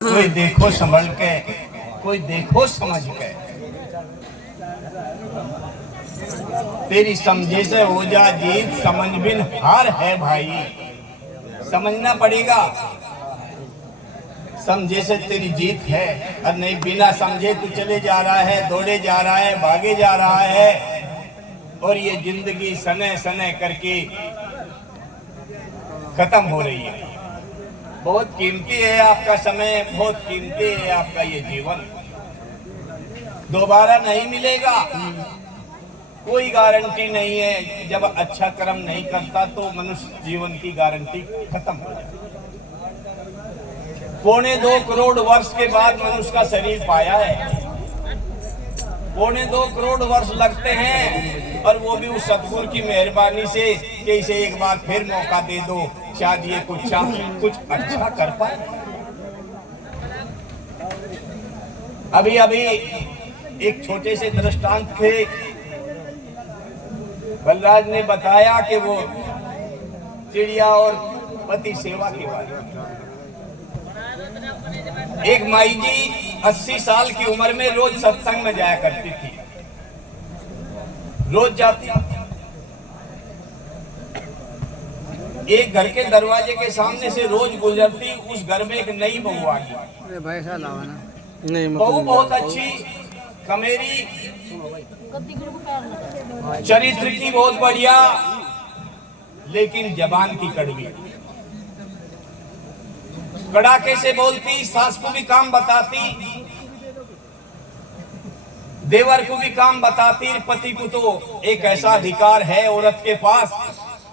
कोई देखो संभल के, कोई देखो समझ के। तेरी समझे से हो जा जीत, समझ बिन हार है भाई। समझना पड़ेगा, समझे से तेरी जीत है, और नहीं बिना समझे तू चले जा रहा है, दौड़े जा रहा है, भागे जा रहा है, और ये जिंदगी सने सने करके खत्म हो रही है। बहुत कीमती है आपका समय, बहुत कीमती है आपका ये जीवन, दोबारा नहीं मिलेगा, कोई गारंटी नहीं है। जब अच्छा कर्म नहीं करता तो मनुष्य जीवन की गारंटी खत्म हो जाती है। 2.25 करोड़ वर्ष के बाद मनुष्य का शरीर पाया है। 2.25 करोड़ वर्ष लगते हैं, और वो भी उस सतगुरु की मेहरबानी से कि इसे एक बार फिर मौका दे दो, शायद ये कुछ अच्छा कर पाए। अभी अभी एक छोटे से दृष्टांत थे, बलराज ने बताया कि वो चिड़िया और पति सेवा के बारे में। एक माई जी 80 साल की उम्र में रोज सत्संग में जाया करती थी, रोज जाती। एक घर के दरवाजे के सामने से रोज गुजरती, उस घर में एक नई बहू आ गई। बहू बहुत अच्छी, कमेरी, चरित्र की बहुत बढ़िया, लेकिन जबान की कड़वी। कड़ाके से बोलती, सास को भी काम बताती, देवर को भी काम बताती। पति को तो एक ऐसा अधिकार है औरत के पास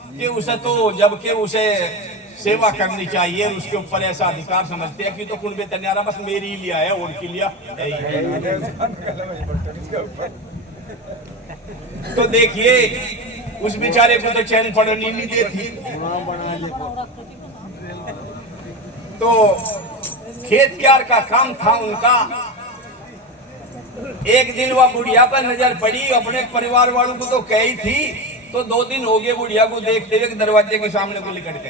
कि उसे तो जबकि उसे सेवा करनी चाहिए, उसके ऊपर ऐसा अधिकार समझते हैं कि तो कुल तन्यारा बस मेरी ही लिया है, और की लिया तो देखिए उस बेचारे को तो चैन पड़नी नहीं देती। तो खेत क्यार का काम था उनका। एक दिन वह बुढ़िया पर नजर पड़ी, अपने परिवार वालों को तो कही थी, तो 2 दिन हो गए बुढ़िया को देखते हुए दरवाजे के सामने को लिकट के।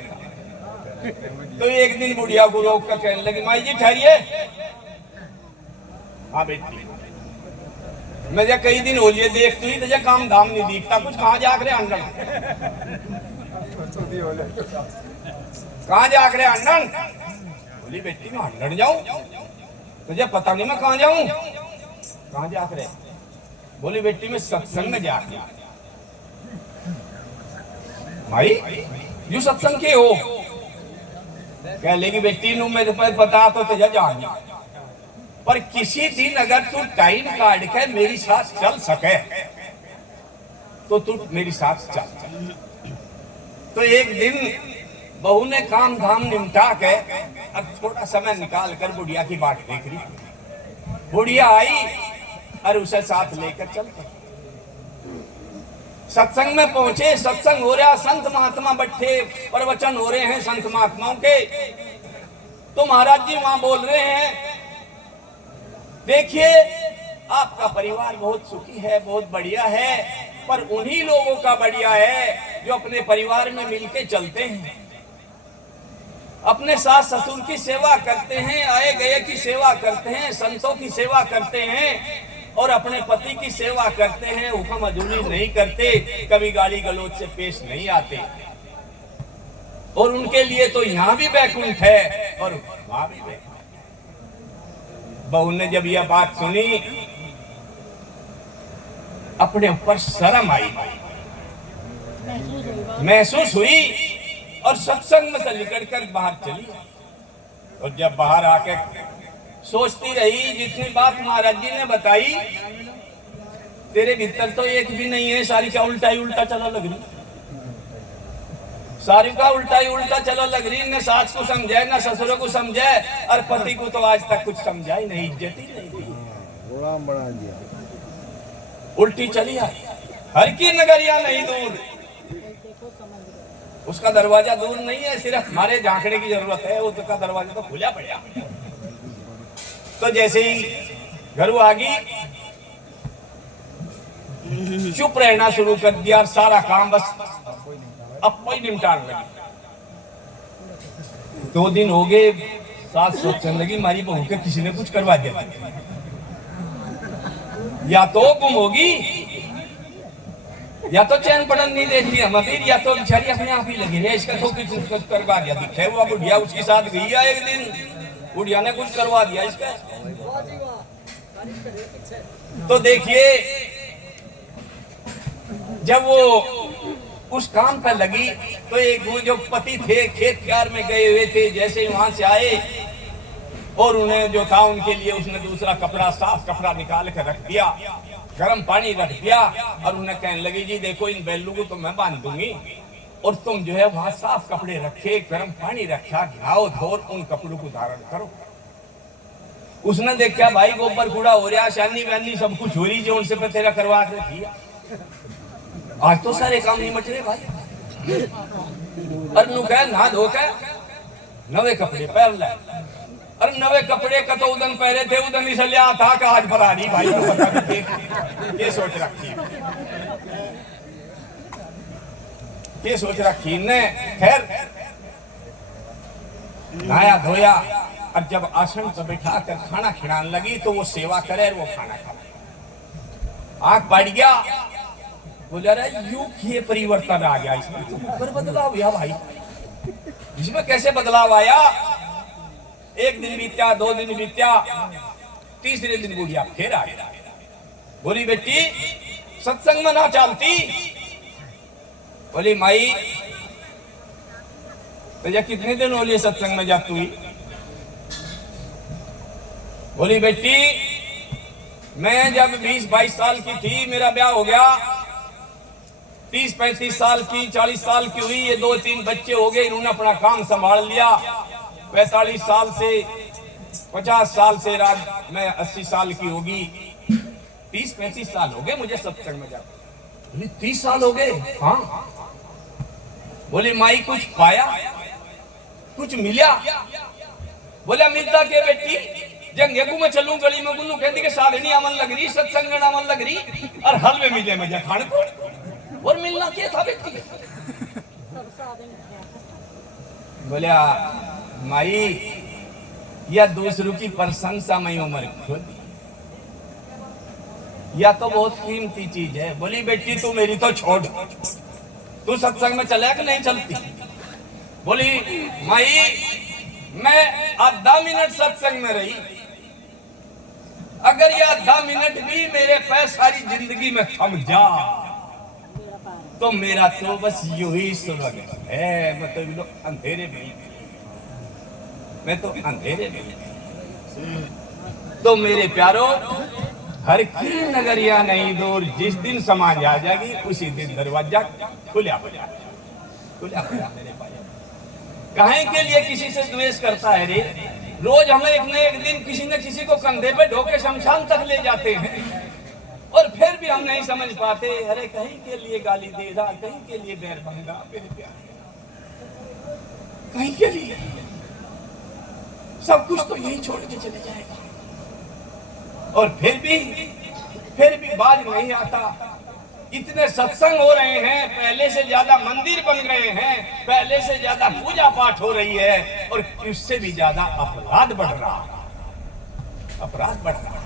तो एक दिन बुढ़िया को रोक कर कहने लगी, माई जी ठहरिए। हाँ बेटी, मैं जब कई दिन हो लिए देखती हुई, तो काम धाम नहीं दिखता कुछ, कहाँ जाग रहे अंडन, कहाँ जाग रहे अंडन। बोली बेटी मैं अंडन जाऊं, तुझे पता नहीं मैं कहाँ जाऊं। कहाँ जाग रहे? बोली बेटी मैं सत्संग में जा रही। भाई यू सत्संग के हो? कह लेगी बेटी नु मेरे पास पता तो तुझे जान, पर किसी दिन अगर तू टाइम काट के मेरी साथ चल सके तो तू मेरी साथ चल। तो एक दिन बहू ने काम धाम निपटा के अब थोड़ा समय निकाल कर बुढ़िया की बाट देख रही। बुढ़िया आई और उसे साथ लेकर चल सत्संग में पहुंचे। सत्संग हो रहा, संत महात्मा बैठे, प्रवचन हो रहे हैं संत महात्माओं के। तो महाराज जी वहां बोल रहे हैं, देखिए आपका परिवार बहुत सुखी है, बहुत बढ़िया है, पर उन्हीं लोगों का बढ़िया है जो अपने परिवार में मिलके चलते हैं, अपने सास ससुर की सेवा करते हैं, आए गए की सेवा करते हैं, संतों की सेवा करते हैं, और अपने पति की सेवा करते हैं, हुक्म अधूरी नहीं करते, कभी गाली गलौज से पेश नहीं आते। और उनके लिए तो यहाँ भी बैकुंठ है और वहां भी बैकुंठ। बहू ने जब यह बात सुनी, अपने ऊपर शर्म आई, महसूस हुई, और सत्संग में से निकल कर बाहर चली। और जब बाहर आके सोचती रही, जितनी बात महाराज जी ने बताई, तेरे भीतर तो एक भी नहीं है, सारी का उल्टा ही उल्टा चला लग रही, सारी का उल्टा ही उल्टा चला लग रही। न सास को समझे, न ससुर को समझे, और पति को तो आज तक कुछ समझा ही नहीं, इज्जत ही नहीं दी, उल्टी चली आई। हर की नगरिया नहीं दूर, उसका दरवाजा दूर नहीं है, सिर्फ हमारे झांकने की जरूरत है, उसका दरवाजा तो खुला पड़ा। तो जैसे ही घर वो आ गई, चुप रहना शुरू कर दिया, सारा काम बस अब कोई निपटान लगी। 2 दिन हो गए, सास सोचने लगी हमारी बहू के किसी ने कुछ करवा दिया, या तो गुम होगी, या तो चैन पड़न नहीं देती हम अभी, या तो बेचारी अपने आप ही लगी है, इसका तो कुछ करवा दिया। दिखे वो बुढ़िया उसके साथ गई है एक दिन, बुढ़िया ने कुछ करवा दिया इसका। तो देखिए जब वो उस काम पर लगी तो एक वो जो पति थे खेत क्यार में गए हुए थे, जैसे वहां से आए और उन्हें जो था उनके लिए उसने दूसरा कपड़ा, साफ कपड़ा निकाल कर रख दिया, गर्म पानी रख दिया और उन्हें कहने लगी जी देखो इन बैलों को तो मैं बांध दूंगी और तुम जो है वहां साफ कपड़े रखे, गर्म पानी रखा, घाव धोर उन कपड़ों को धारण करो। उसने देखा भाई गोबर कूड़ा हो रहा, शानी वैनी सब कुछ हो रही, जो उनसे पे तेरा करवा के दिया। आज तो सारे काम नहीं मच रहे भाई। और नु कह ना धो के नवे कपड़े पहन ले, अरे नवे कपड़े का तो उदन पहले थे, उदन इसे लिया था कि आज भरा नहीं भाई को पता नहीं ये सोच रखी, ये सोच रखी ने। खैर नहाया धोया और जब आसन पर बैठा कर खाना खिलाने लगी तो वो सेवा करे और वो खाना खाए। आंख बढ़ गया, बोला रहा यूं ये परिवर्तन आ गया इसमें, तो बदलाव हुआ भाई, इसमें कैसे बदलाव आया। एक दिन बीत्या, 2 दिन बीत्या, तीसरे दिन बुढ़िया फिर आ गया, बोली बेटी सत्संग में ना चलती। बोली माई तो कितने दिन हो लिए सत्संग में जाती हुई। बोली बेटी मैं जब 20-22 साल की थी मेरा ब्याह हो गया, 30-35 साल की, 40 साल की हुई, ये 2-3 बच्चे हो गए, इन्होंने अपना काम संभाल लिया। 45 साल से 50 साल से रात मैं 80 साल की होगी, 30-35 साल हो गए मुझे सत्संग में जाते। बोली 30 साल हो गए? हाँ। बोली माई कुछ पाया, कुछ मिला? बोला मिलता के बेटी, जंगेगू में चलूं गली में गुल्लू कहती के साधनी अमन लग रही, सत्संग अमन लग रही, और हलवे मिले मजा खाने को, और मिलना क्या था बेटी। बोलिया माई या दूसरों की प्रशंसा में उम्र खुद, या तो बहुत कीमती चीज है। बोली बेटी तू मेरी तो छोड़, तू सत्संग में चले कि नहीं चलती। बोली माई मैं आधा मिनट सत्संग में रही, अगर ये आधा मिनट भी मेरे पे सारी जिंदगी में थम जा तो मेरा तो बस यू ही स्वर्ग है। मतलब लोग अंधेरे में, मैं तो अंधेरे में। तो मेरे प्यारो हर की नगरिया नहीं दूर, जिस दिन समाज आ जाएगी उसी दिन दरवाजा खुला हो जाएगा, खुला हो जाएगा मेरे भाई। काहे के लिए किसी से द्वेष करता है रे? रोज हमें एक न एक दिन किसी न किसी को कंधे पे ढोके शमशान तक ले जाते हैं और फिर भी हम नहीं समझ पाते। अरे कहीं के लिए गाली दे रहा, कहीं के लिए बैर बन रहा मेरे प्यारे, कहीं के लिए सब कुछ तो यही छोड़ के चले जाएगा। और फिर भी बाज नहीं आता। इतने सत्संग हो रहे हैं, पहले से ज्यादा मंदिर बन गए हैं, पहले से ज्यादा पूजा पाठ हो रही है, और उससे भी ज्यादा अपराध बढ़ रहा है, अपराध बढ़ रहा है।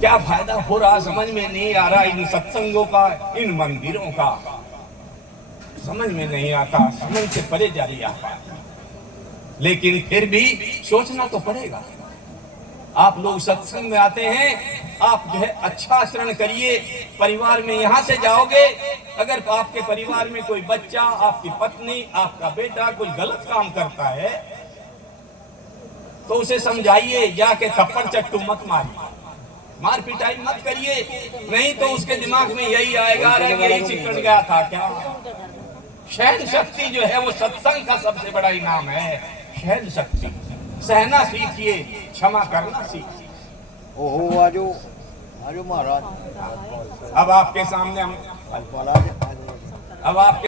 क्या फायदा हो रहा समझ में नहीं आ रहा इन सत्संगों का, इन मंदिरों का, समझ में नहीं आता, समझ से परे जा रही है। लेकिन फिर भी सोचना तो पड़ेगा। आप लोग सत्संग में आते हैं, आप जो है अच्छा आचरण करिए। परिवार में यहाँ से जाओगे, अगर आपके परिवार में कोई बच्चा, आपकी पत्नी, आपका बेटा कोई गलत काम करता है तो उसे समझाइए, जाके थप्पड़ चट्टू मत मारिए, मार पिटाई मत करिए, नहीं तो उसके दिमाग में यही आएगा अरे यही सिकड़ गया था क्या। सहन शक्ति जो है वो सत्संग का सबसे बड़ा इनाम है। सहन शक्ति, सहना सीखिए, क्षमा करना सीखिए। ओहो आजो आजो महाराज, अब आपके सामने हम, अब आपके